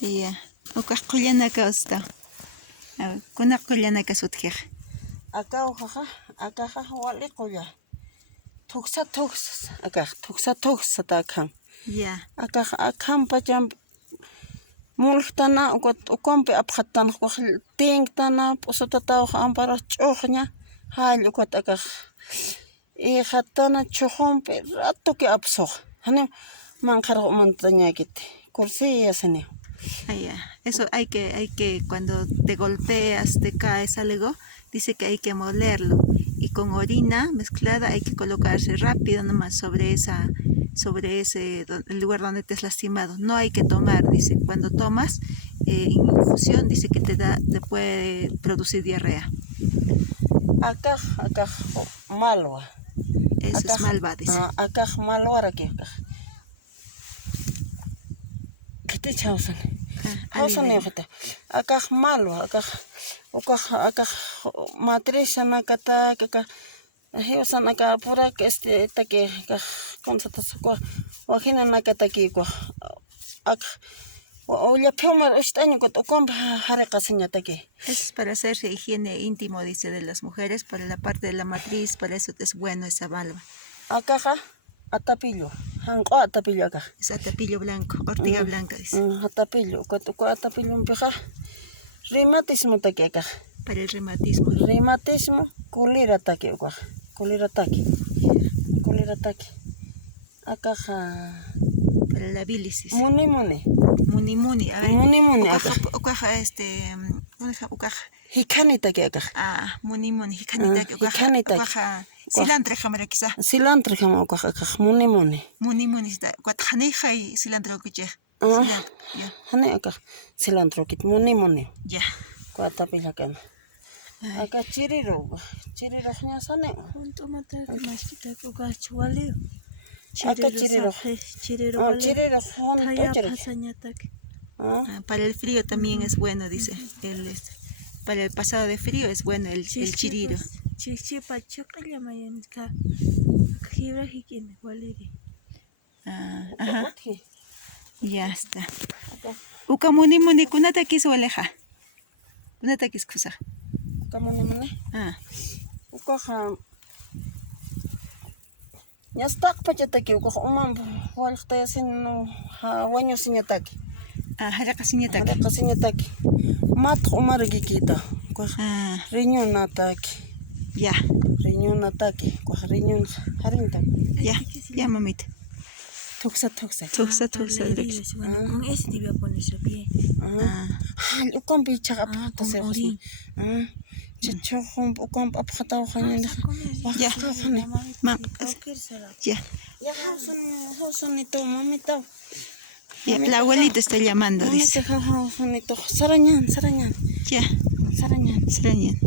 Ya. Ukaq qullanaka usta. Kunaq qullanaka sutkiq. Akaqa wali qulla. Tuksa tuksa takan. Ya. Akaqa akhanpacham mulktana ukumpi apqhatana tingtana pusutatawaq amparas ch'uqña hall ukwata akaq ihatana chuqunpi ratuki apsuq hanin manqaraq umanta ñakiti kursiyas hini. Ya. Eso hay que cuando te golpeas, te caes algo, dice que hay que molerlo y con orina mezclada hay que colocarse rápido nomás sobre ese el lugar donde te has lastimado. No hay que tomar, dice. Cuando tomas infusión, dice que te puede producir diarrea. Akaq malwa. Eso es malva, dice. Akaq malwaraki akaq. Kiti chawsan. Hawsan yaqta. Akaq malwa akaq matriz nakata akaq hiusan aka pura taki akaq konsatas wajina nakataki ak Ullapiumar ushtaño ukumpa hariqasiñataki. Es para hacerse higiene íntimo, dice, de las mujeres, para la parte de la matriz, para eso es bueno esa malva. Akaqa atapillo, hanqo atapillo akaq. Es atapillo blanco, ortiga blanca, dice. Atapillo, atapillupiqa reumatismo taki akaq. Para el reumatismo. Reumatismo, kulira taki akaq. Kulira taki. Akaqa para la bilis. Muni. A ver. Muni Ukaja Hikani taki akaq. Muni hikani taki. Ukaja cilantro jamara quizá. Cilantro jamara akaq muni. Muni está. Cuatjani hay cilantro kuche. Hani akaq cilantro kit muni. Ya. Kuatapilla kana. Acá chiriro ñasane. Junto mata más quita cocacho vale. Acá chiriro. Chiriro Para el frío también es bueno, dice. Para el pasado de frío es bueno el chiriro. Chichipa chocolate mayan ka. Kibra hikin valeri. Ajá. Ya está. Uka muni kunata kiswaleja. Kunata kiskusa. Muni. Ukaja ñastaqpa chataki ukaja umampa walqtayasin wañusiñataki. Haraqasiñataki. Matq umarikikita. Ukaja riñunataki. Ya. Riñunataki. Ukaja riñun harintaki. Ya mamita. Tuksa. Con ese te voy a poner su pie. Ukampi chaqap tasewasi. Chachohum ukamp apxataw khañan. Ya. Ya. Ya hausanito mamita. Ya, la abuelita está llamando, dice. Hausanito. Sarañan. Ya. Sarañan.